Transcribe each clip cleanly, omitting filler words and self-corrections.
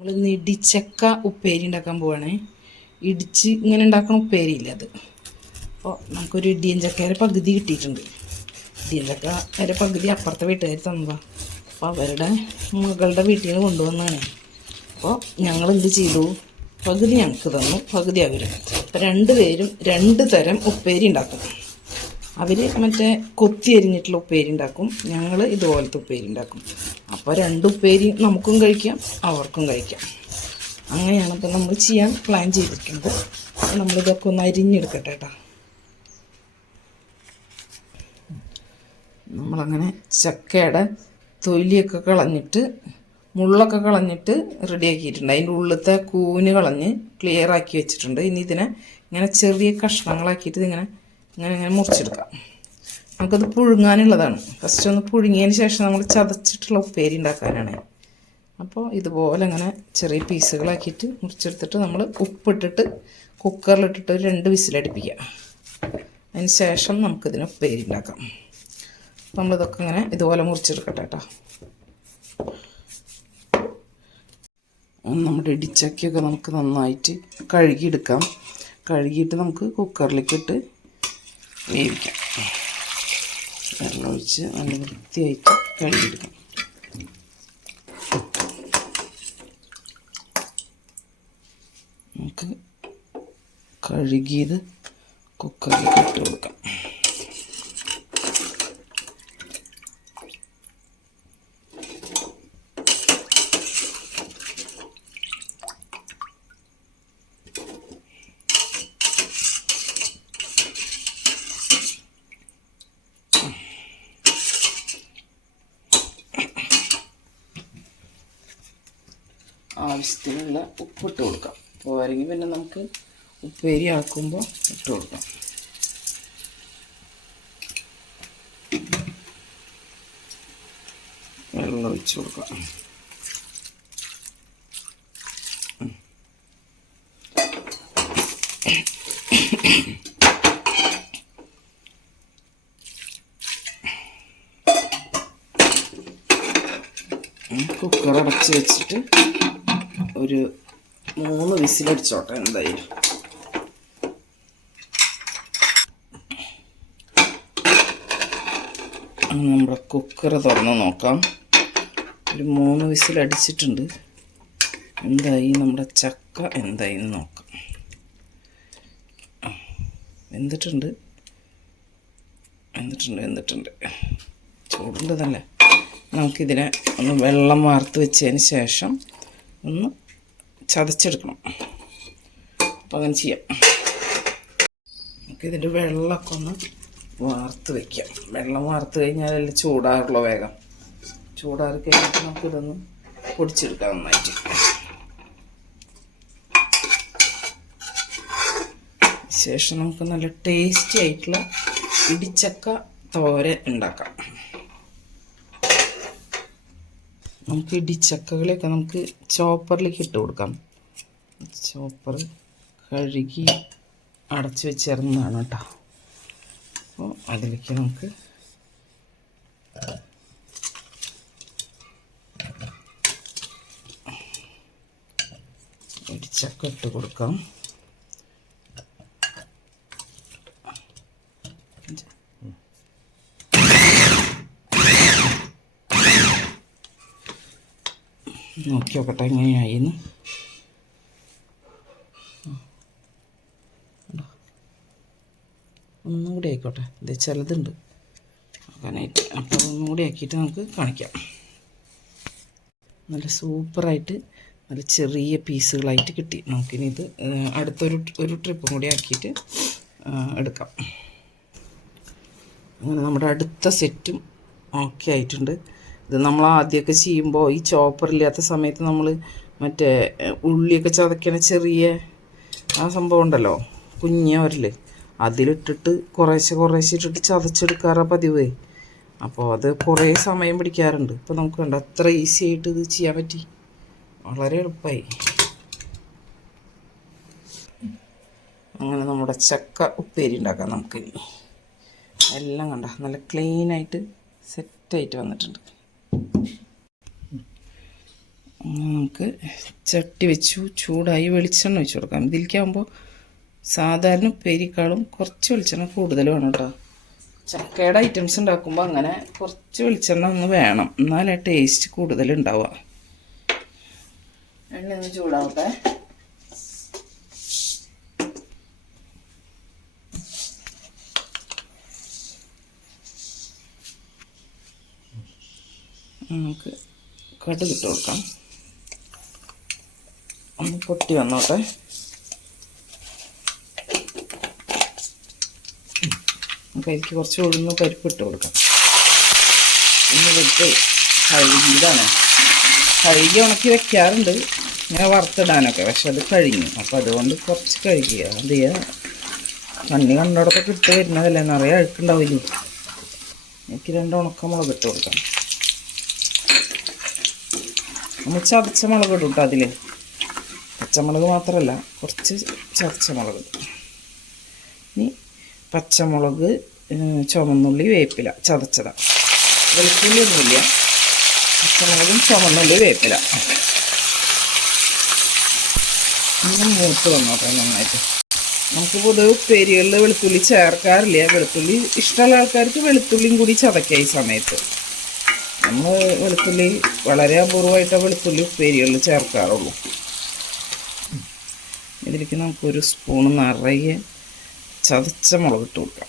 നമ്മൾ ഇടിച്ചക്ക ഉപ്പേരി ഉണ്ടാക്കാൻ പോവാണേ. ഇടിച്ച് ഇങ്ങനെ ഉണ്ടാക്കണ ഉപ്പേരിയില്ല അത്. അപ്പോൾ നമുക്കൊരു ഇടിയൻ ചക്കയുടെ പകുതി കിട്ടിയിട്ടുണ്ട്. ഇടിയൻ ചക്കയുടെ പകുതി അപ്പുറത്തെ വീട്ടുകാർ തന്നതാണ്. അപ്പോൾ അവരുടെ മകളുടെ വീട്ടിൽ നിന്ന് കൊണ്ടുവന്നതാണ്. അപ്പോൾ ഞങ്ങൾ എന്ത് ചെയ്തു, പകുതി ഞങ്ങൾക്ക് തന്നു, പകുതി അവർ. അപ്പോൾ രണ്ടുപേരും രണ്ട് തരം ഉപ്പേരി ഉണ്ടാക്കും. അവർ മറ്റേ കൊത്തി അരിഞ്ഞിട്ടുള്ള ഉപ്പേരി ഉണ്ടാക്കും, ഞങ്ങൾ ഇതുപോലത്തെ ഉപ്പേരി ഉണ്ടാക്കും. അപ്പോൾ രണ്ട് ഉപ്പേരി നമുക്കും കഴിക്കാം, അവർക്കും കഴിക്കാം. അങ്ങനെയാണ് ഇപ്പോൾ നമ്മൾ ചെയ്യാൻ പ്ലാൻ ചെയ്തിരിക്കുന്നത്. നമ്മളിതൊക്കെ ഒന്ന് അരിഞ്ഞെടുക്കട്ടെ കേട്ടോ. നമ്മളങ്ങനെ ചക്കയുടെ തൊലിയൊക്കെ കളഞ്ഞിട്ട് മുള്ളൊക്കെ കളഞ്ഞിട്ട് റെഡിയാക്കിയിട്ടുണ്ട്. അതിൻ്റെ ഉള്ളിലത്തെ കൂന് കളഞ്ഞ് ക്ലിയർ ആക്കി വെച്ചിട്ടുണ്ട്. ഇനി ഇതിനെ ഇങ്ങനെ ചെറിയ കഷ്ണങ്ങളാക്കിയിട്ട് ഇങ്ങനെ മുറിച്ചെടുക്കാം. നമുക്കത് പുഴുങ്ങാനുള്ളതാണ്. ഫസ്റ്റ് ഒന്ന് പുഴുങ്ങിയതിന് ശേഷം നമ്മൾ ചതച്ചിട്ടുള്ള ഉപ്പേരി ഉണ്ടാക്കാനാണ്. അപ്പോൾ ഇതുപോലെ അങ്ങനെ ചെറിയ പീസുകളാക്കിയിട്ട് മുറിച്ചെടുത്തിട്ട് നമ്മൾ ഉപ്പിട്ടിട്ട് കുക്കറിലിട്ടിട്ട് ഒരു 2 വിസിലടിപ്പിക്കുക. അതിന് ശേഷം നമുക്കിതിന് ഉപ്പേരി ഉണ്ടാക്കാം. നമ്മളിതൊക്കെ ഇങ്ങനെ ഇതുപോലെ മുറിച്ചെടുക്കട്ടെ കേട്ടോ. നമ്മുടെ ഇടിച്ചക്കയൊക്കെ നമുക്ക് നന്നായിട്ട് കഴുകിയെടുക്കാം. കഴുകിയിട്ട് നമുക്ക് കുക്കറിലേക്ക് ഇട്ട് വേവിക്കാം. വെള്ളം ഒഴിച്ച് നല്ല വൃത്തിയായിട്ട് കഴുകിയെടുക്കാം. നമുക്ക് കഴുകിയത് കുക്കറിലേക്ക് ഇട്ട് കൊടുക്കാം. ആവശ്യത്തിനുള്ള ഉപ്പിട്ട് കൊടുക്കാം. പോരെങ്കിൽ പിന്നെ നമുക്ക് ഉപ്പേരി ആക്കുമ്പോൾ ഇട്ട് കൊടുക്കാം. വെള്ളം ഒഴിച്ച് കൊടുക്കാം. കുക്കർ അടച്ച് വെച്ചിട്ട് ഒരു 3 വിസിലടിച്ചോട്ടെ. എന്തായാലും നമ്മുടെ കുക്കർ തുറന്ന് നോക്കാം. ഒരു 3 വിസിലടിച്ചിട്ടുണ്ട്. എന്തായി നമ്മുടെ ചക്ക എന്തായി എന്ന് നോക്കാം. വെന്തിട്ടുണ്ട്. ചൂടുള്ളതല്ലേ. നമുക്കിതിനെ ഒന്ന് വെള്ളം വാർത്ത് വെച്ചതിന് ശേഷം ഒന്ന് ചതച്ചെടുക്കണം. അപ്പം അങ്ങനെ ചെയ്യാം. നമുക്കിതിൻ്റെ വെള്ളമൊക്കെ ഒന്ന് വാർത്ത് വയ്ക്കാം. വെള്ളം വാർത്ത് കഴിഞ്ഞാലല്ലേ ചൂടാറുള്ളൂ. വേഗം ചൂടാറി കഴിഞ്ഞിട്ട് നമുക്കിതൊന്ന് പൊടിച്ചെടുക്കാം നന്നായിട്ട്. ശേഷം നമുക്ക് നല്ല ടേസ്റ്റി ആയിട്ടുള്ള ഇടിച്ചക്ക തോരൻ ഉണ്ടാക്കാം. നമുക്ക് ഇടിച്ചക്കകളെയൊക്കെ നമുക്ക് ചോപ്പറിലേക്ക് ഇട്ട് കൊടുക്കാം. ചോപ്പർ കഴുകി അടച്ച് വെച്ചിരുന്നതാണ് കേട്ടോ. അപ്പോൾ അതിലേക്ക് നമുക്ക് ഇടിച്ചക്ക ഇട്ട് കൊടുക്കാം. നോക്കി നോക്കട്ടെ എങ്ങനെയായിന്ന്. ഒന്നും കൂടി ആയിക്കോട്ടെ. ഇത് ചിലതുണ്ട് ആക്കാനായിട്ട്. അപ്പോൾ ഒന്നും കൂടി ആക്കിയിട്ട് നമുക്ക് കാണിക്കാം. നല്ല സൂപ്പറായിട്ട് നല്ല ചെറിയ പീസുകളായിട്ട് കിട്ടി. നമുക്കിനി ഇത് അടുത്തൊരു ട്രിപ്പും കൂടി ആക്കിയിട്ട് എടുക്കാം. അങ്ങനെ നമ്മുടെ അടുത്ത സെറ്റും ഓക്കെ ആയിട്ടുണ്ട്. ഇത് നമ്മൾ ആദ്യമൊക്കെ ചെയ്യുമ്പോൾ ഈ ചോപ്പറില്ലാത്ത സമയത്ത് നമ്മൾ മറ്റേ ഉള്ളിയൊക്കെ ചതയ്ക്കണ ചെറിയ ആ സംഭവം ഉണ്ടല്ലോ, കുഞ്ഞ ഉരൽ, അതിലിട്ടിട്ട് കുറേശ്ശെ ഇട്ടിട്ട് ചതച്ചെടുക്കാറാണ് പതിവ്. അപ്പോൾ അത് കുറേ സമയം പിടിക്കാറുണ്ട്. ഇപ്പോൾ നമുക്ക് കണ്ട അത്ര ഈസി ആയിട്ട് ഇത് ചെയ്യാൻ പറ്റി. വളരെ എളുപ്പമായി. അങ്ങനെ നമ്മുടെ ചക്ക ഉപ്പേരി ഉണ്ടാക്കാം നമുക്കിനി. എല്ലാം കണ്ട നല്ല ക്ലീനായിട്ട് സെറ്റായിട്ട് വന്നിട്ടുണ്ട്. നമുക്ക് ചട്ടി വെച്ചു, ചൂടായി വെളിച്ചെണ്ണ ഒഴിച്ച് കൊടുക്കാം. ഇതിലേക്കാകുമ്പോൾ സാധാരണ ഉപ്പേരിക്കാളും കുറച്ച് വെളിച്ചെണ്ണ കൂടുതൽ വേണം കേട്ടോ. ചക്കയുടെ ഐറ്റംസ് ഉണ്ടാക്കുമ്പോൾ അങ്ങനെ കുറച്ച് വെളിച്ചെണ്ണ ഒന്ന് വേണം, എന്നാലേ ടേസ്റ്റ് കൂടുതൽ ഉണ്ടാവുക. എണ്ണ ഒന്ന് ചൂടാവട്ടെ. നമുക്ക് കടുക് ഇട്ട് കൊടുക്കാം. ഒന്ന് പൊട്ടി വന്നോട്ടെ. നമുക്ക് അതിലേക്ക് കുറച്ച് ഉഴുന്ന് പരിപ്പ് ഇട്ട് കൊടുക്കാം. ഇന്ന് വെച്ച് കഴുകിയതാണ്. കഴുകി ഉണക്കി വെക്കാറുണ്ട് ഇങ്ങനെ വറുത്തിടാനൊക്കെ, പക്ഷെ അത് കഴിഞ്ഞു. അപ്പോൾ അതുകൊണ്ട് കുറച്ച് കഴുകിയ അത് കണ്ണി കണ്ടോടൊക്കെ ഇട്ട് വരുന്നതല്ലേ, നിറയെ അഴുക്കുണ്ടാവില്ലേ. എനിക്ക് 2 ഉണക്കമുളക് ഇട്ട് കൊടുക്കാം. നമ്മൾ ചതച്ച മുളക് ഇടും കേട്ടോ അതിൽ. പച്ചമുളക് മാത്രമല്ല, കുറച്ച് ചതച്ച മുളക് ഇടും. ഇനി പച്ചമുളക്, ചുവന്നുള്ളി, വേപ്പില ചതച്ചതാണ്. വെളുത്തുള്ളി ഒന്നുമില്ല, പച്ചമുളകും ചുവന്നുള്ളി, വേപ്പില. ഇനി മൂത്ത് വന്നോട്ടെ നന്നായിട്ട്. നമുക്ക് പൊതുവെ ഉപ്പേരികളിൽ വെളുത്തുള്ളി ചേർക്കാറില്ല. വെളുത്തുള്ളി ഇഷ്ടമുള്ള ആൾക്കാർക്ക് വെളുത്തുള്ളിയും കൂടി ചതയ്ക്കാം ഈ സമയത്ത്. നമ്മൾ വെളുത്തുള്ളി വളരെ അപൂർവമായിട്ടാണ് വെളുത്തുള്ളി ഉപ്പേരികളിൽ ചേർക്കാറുള്ളൂ. ഇതിലേക്ക് നമുക്കൊരു സ്പൂൺ നിറയെ ചതച്ച മുളക് ഇട്ട് കൊടുക്കാം.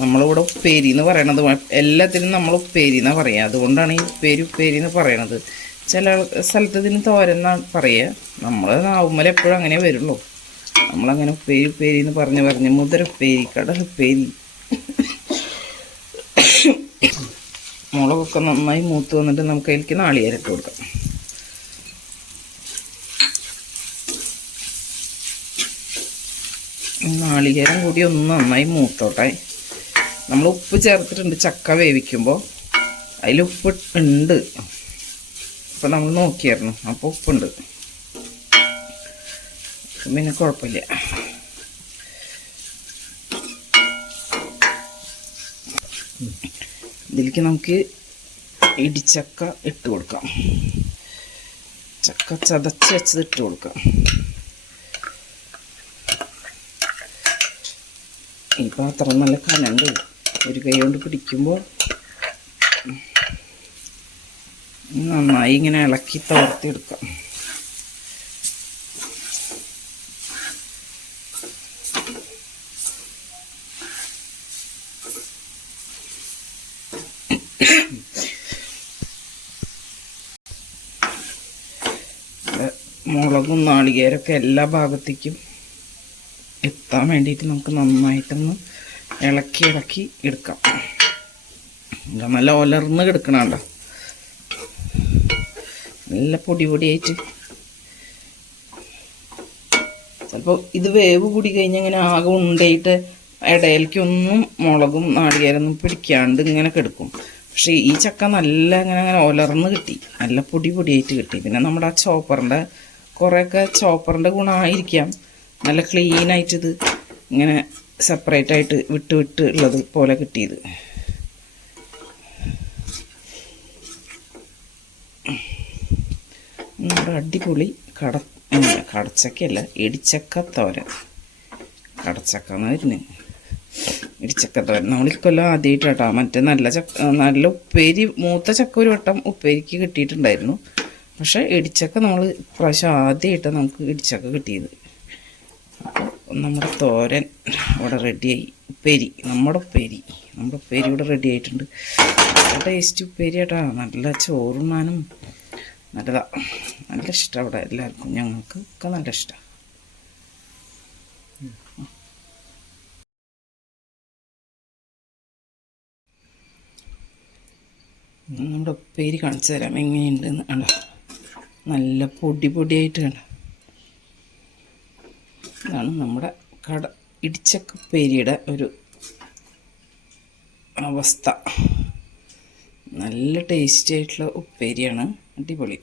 നമ്മളിവിടെ ഉപ്പേരി എന്ന് പറയണത് എല്ലാത്തിനും നമ്മൾ ഉപ്പേരി എന്നാണ് പറയുക. അതുകൊണ്ടാണ് ഈ ഉപ്പേരി എന്ന് പറയണത്. ചില സ്ഥലത്ത് ഇതിന് തോരന്നാണ് പറയുക. നമ്മൾ നാവുമ്മൽ എപ്പോഴും അങ്ങനെ വരുള്ളൂ. നമ്മളങ്ങനെ ഉപ്പേരി എന്ന് പറഞ്ഞ് മുതിരപ്പേരി, കടലുപ്പേരി. മുളകൊക്കെ നന്നായി മൂത്ത് വന്നിട്ട് നമുക്ക് അതിലേക്ക് നാളികേരം ഇട്ട് കൊടുക്കാം. നാളികേരം കൂടി ഒന്ന് നന്നായി മൂത്തോട്ടെ. നമ്മൾ ഉപ്പ് ചേർത്തിട്ടുണ്ട് ചക്ക വേവിക്കുമ്പോൾ. അതിൽ ഉപ്പ് ഉണ്ട്, ഇപ്പം നമ്മൾ നോക്കിയായിരുന്നു. അപ്പോൾ ഉപ്പുണ്ട്, പിന്നെ കുഴപ്പമില്ല. ഇതിലേക്ക് നമുക്ക് ഇടിച്ചക്ക ഇട്ട് കൊടുക്കാം. ചക്ക ചതച്ച് വെച്ചത് ഇട്ട് കൊടുക്കാം. ഈ പാത്രം നല്ല കനണ്ട്, ഒരു കൈ കൊണ്ട് പിടിക്കുമ്പോൾ നന്നായി ഇങ്ങനെ ഇളക്കി തോർത്തിയെടുക്കാം. മുളകും നാളികേരമൊക്കെ എല്ലാ ഭാഗത്തേക്കും എത്താൻ വേണ്ടിയിട്ട് നമുക്ക് നന്നായിട്ടൊന്ന് ഇളക്കി എടുക്കാം. നല്ല ഒലർന്ന് കിടക്കണണ്ട, നല്ല പൊടിയായിട്ട്. ചിലപ്പോൾ ഇത് വേവ് കൂടി കഴിഞ്ഞാൽ ഇങ്ങനെ ആകെ ഉണ്ടായിട്ട് ഇടയിലേക്കൊന്നും മുളകും നാളികേരൊന്നും പിടിക്കാണ്ട് ഇങ്ങനെ കിടക്കും. പക്ഷേ ഈ ചക്ക നല്ല അങ്ങനെ ഒലർന്ന് കിട്ടി, നല്ല പൊടിയായിട്ട് കിട്ടി. പിന്നെ നമ്മുടെ ആ ചോപ്പറിൻ്റെ കുറേയൊക്കെ ചോപ്പറിൻ്റെ ഗുണമായിരിക്കാം, നല്ല ക്ലീനായിട്ടിത് ഇങ്ങനെ സെപ്പറേറ്റായിട്ട് വിട്ട് ഉള്ളത് പോലെ കിട്ടിയത്. നമ്മുടെ അടിപൊളി കടച്ചക്കയല്ല, ഇടിച്ചക്ക തോരൻ. കടച്ചക്ക എന്ന് വരുന്നത് ഇടിച്ചക്ക തോരൻ. നമ്മളിക്കൊല്ലം ആദ്യമായിട്ടാട്ടോ. മറ്റേ നല്ല ഉപ്പേരി, മൂത്ത ചക്ക ഒരു വട്ടം ഉപ്പേരിക്ക് കിട്ടിയിട്ടുണ്ടായിരുന്നു. പക്ഷേ ഇടിച്ചക്ക നമ്മൾ പ്രാവശ്യം ആദ്യമായിട്ട് നമുക്ക് ഇടിച്ചക്ക കിട്ടിയത്. അപ്പോൾ നമ്മുടെ തോരൻ ഇവിടെ റെഡിയായി. നമ്മുടെ ഉപ്പേരി ഇവിടെ റെഡി ആയിട്ടുണ്ട്. നല്ല ടേസ്റ്റ് ഉപ്പേരി കേട്ടോ. നല്ല ചോറുണ്ണാനും നല്ലതാണ്. നല്ല ഇഷ്ടം അവിടെ എല്ലാവർക്കും, ഞങ്ങൾക്ക് ഒക്കെ നല്ല ഇഷ്ടമാണ്. നമ്മുടെ ഉപ്പേരി കാണിച്ചു തരാം എങ്ങനെയുണ്ടെന്ന്. കണ്ടോ, നല്ല പൊടിയായിട്ട് കണ്ടോ. ഇതാണ് നമ്മുടെ ഇടിച്ചക്ക ഉപ്പേരിയുടെ ഒരു അവസ്ഥ. നല്ല ടേസ്റ്റി ആയിട്ടുള്ള ഉപ്പേരിയാണ്, അടിപൊളി.